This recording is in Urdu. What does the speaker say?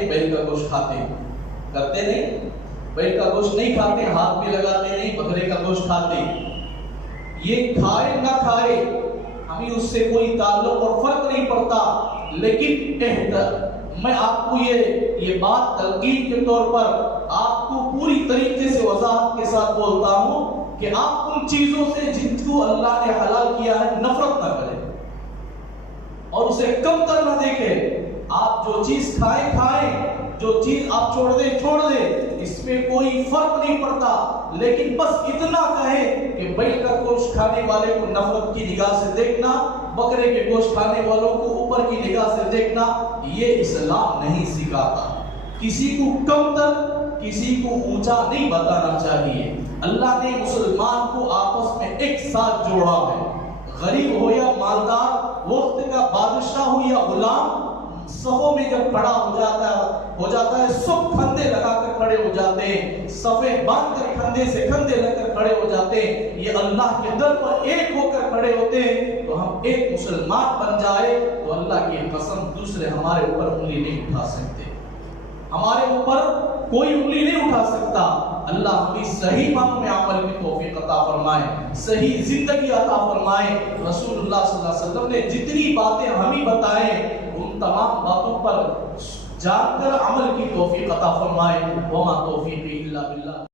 ہیں بیل کا گوشت کھاتے ہیں، کرتے نہیں؟ بیل کا گوشت نہیں کھاتے، ہاتھ بھی لگاتے نہیں، بکرے کا گوشت کھاتے ہیں۔ یہ کھائے نہ کھائے ہمیں اس سے کوئی تعلق اور فرق نہیں پڑتا، لیکن میں آپ کو یہ بات تلقین کے طور پر آپ کو پوری طریقے سے وضاحت کے ساتھ بولتا ہوں کہ آپ ان چیزوں سے جن کو اللہ نے حلال کیا ہے نفرت نہ کریں اور اسے کم تر نہ دیکھیں۔ آپ جو چیز کھائیں، جو چیز آپ چھوڑ دیں، اس میں کوئی فرق نہیں پڑتا، لیکن بس اتنا کہیں کہ بیل کا گوشت کھانے والے کو نفرت کی نگاہ سے دیکھنا، بکرے کے گوشت کھانے والوں کو اوپر کی نگاہ سے دیکھنا، یہ اسلام نہیں سکھاتا۔ کسی کو کم تر، کسی کو اونچا نہیں بتانا چاہیے۔ اللہ نے مسلمان کو آپس میں ایک ساتھ جوڑا ہے، غریب ہو یا مالدار، وقت کا بادشاہ ہو یا غلام، صفوں میں جب کھڑا ہو جاتا ہے سب کھندے لگا کر کھڑے ہو جاتے ہیں، صفیں باندھ کر کھندے سے کھندے لگ کر کھڑے ہو جاتے ہیں، یہ اللہ کے در پر ایک ہو کر کھڑے ہوتے ہیں۔ تو ہم ایک مسلمان بن جائے تو اللہ کی قسم دوسرے ہمارے اوپر انگلی نہیں اٹھا سکتے، ہمارے اوپر کوئی انگلی نہیں اٹھا سکتا۔ اللہ ہمیں صحیح معنوں میں عمل کی توفیق عطا فرمائے، صحیح زندگی عطا فرمائے۔ رسول اللہ صلی اللہ علیہ وسلم نے جتنی باتیں ہمیں بتائیں ان تمام باتوں پر جان کر عمل کی توفیق عطا فرمائے۔ وما توفیقی الا باللہ۔